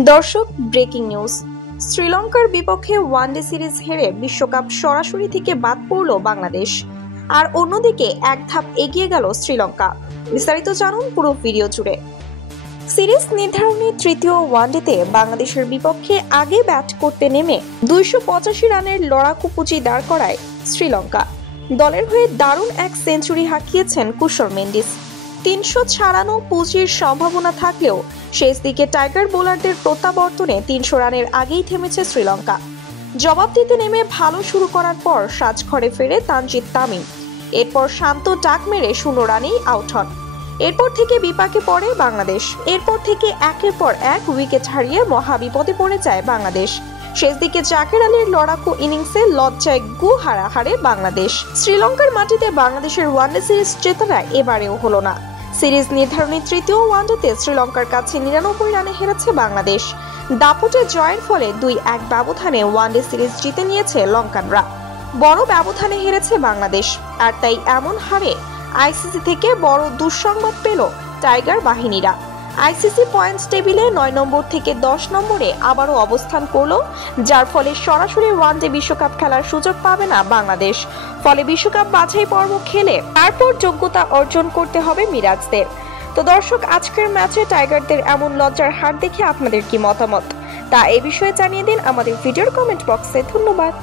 দর্শক, breaking news. শ্রীলঙ্কার বিপক্ষে ওয়ানডে সিরিজ হেরে বিশ্বকাপ সরাসরি থেকে বাদ পড়ল বাংলাদেশ। আর অন্যদিকে এক ধাপ এগিয়ে গেল শ্রীলঙ্কা। বিস্তারিত জানুন পুরো ভিডিও জুড়ে। সিরিজ নির্ধারণী তৃতীয় ওয়ানডেতে বাংলাদেশের বিপক্ষে আগে ব্যাট করতে নেমে 285 রানের লড়াকু পুঁজি দাঁড় করায় শ্রীলঙ্কা। দলের হয়ে দারুণ এক সেঞ্চুরি হাঁকিয়েছেন কুশল মেন্ডিস। 300 পুঁজির সম্ভাবনা থাকলেও শেষ দিকে টাইগার বোলারদের প্রত্যাবর্তনে 300 রানের আগেই থেমেছে শ্রীলঙ্কা। জবাব দিতে নেমে ভালো শুরু করার পর সাজঘরে ফেরে তানজিদ তামিম। এরপর শান্ত ডাক মেরে 0 রানেই আউট হন। এরপর থেকে বিপাকে পড়ে বাংলাদেশ। এরপর থেকে একের পর এক উইকেট হারিয়ে মহা বিপদে পড়ে যায় বাংলাদেশ। শেষ দিকে জাকের আলীর লড়াকু ইনিংসে লজ্জায় গু হারে বাংলাদেশ। শ্রীলঙ্কার মাটিতে বাংলাদেশের ওয়ানডে সিরিজ জেতাটা এবারেও হলো না। সিরিজ নির্ধারণী তৃতীয় ওয়ানডেতে শ্রীলঙ্কার কাছে 99 রানে হেরেছে বাংলাদেশ। দাপুটে জয়ের ফলে 2-1 ব্যবধানে ওয়ানডে সিরিজ জিতে নিয়েছে লঙ্কানরা। বড় ব্যবধানে হেরেছে বাংলাদেশ। আর তাই এমন হারে আইসিসি থেকে বড় দুঃসংবাদ পেল টাইগার বাহিনীরা। আইসিসি পয়েন্টস টেবিলে 9 নম্বর থেকে 10 নম্বরে আবারও অবস্থান করলো, যার ফলে সরাসরি ওয়ানডে বিশ্বকাপ খেলার সুযোগ পাবে না বাংলাদেশ। ফলে বিশ্বকাপ বাছাই পর্ব খেলে তারপর যোগ্যতা অর্জন করতে হবে মিরাজদের। তো দর্শক, আজকের ম্যাচে টাইগারদের এমন লজ্জার হার দেখে আপনাদের কি মতামত তা এই বিষয়ে জানিয়ে দিন আমাদের ভিডিওর কমেন্ট বক্সে। ধন্যবাদ।